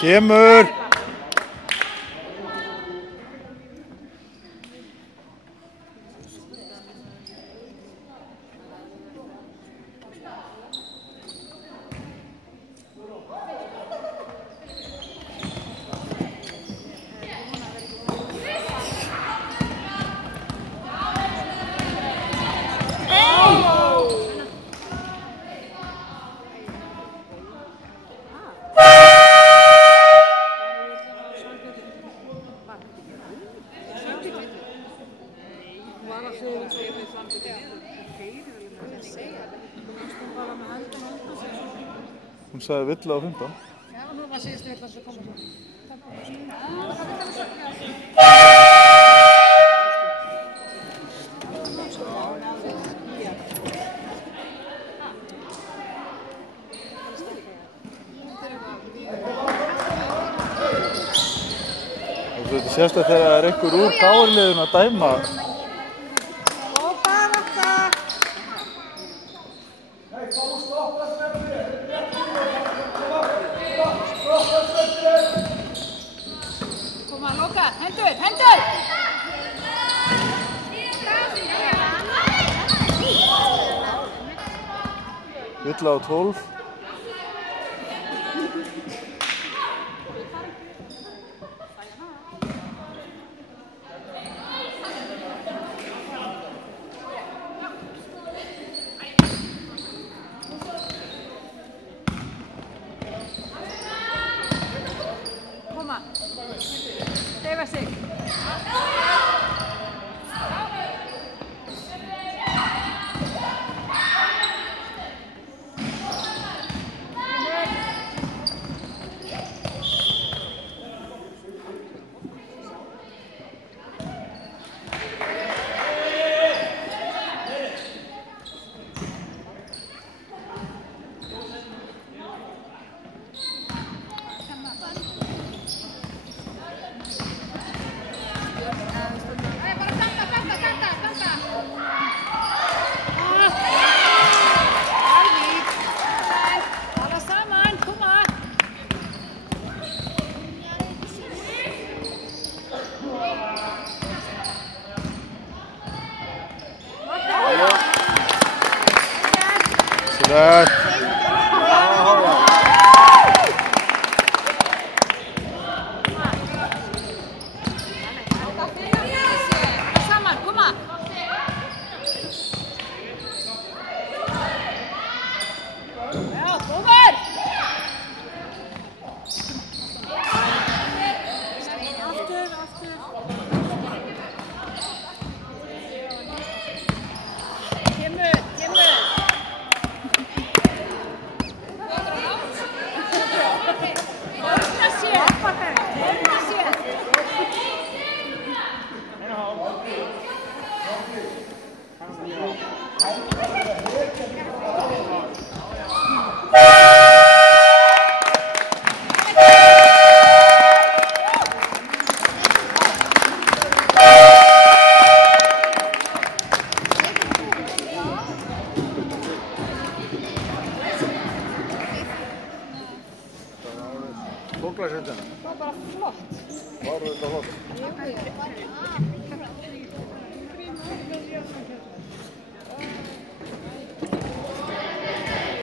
Kemur! Hún sagði villa á 15. Já, nú var síðustu villan sem kom að Þetta sést að þegar það er einhver úr KR-liðinu að dæma. Koma, Loka, hendur, hendur! Villa á 12. Koma, deyfa sig. Slätt! Saman, koma! Já, góður! Aftur, aftur. Kemur, kemur. Opna sér. Opna sér. Tókla sér þetta. Það var bara flott. Var þetta flott? Jú, jú.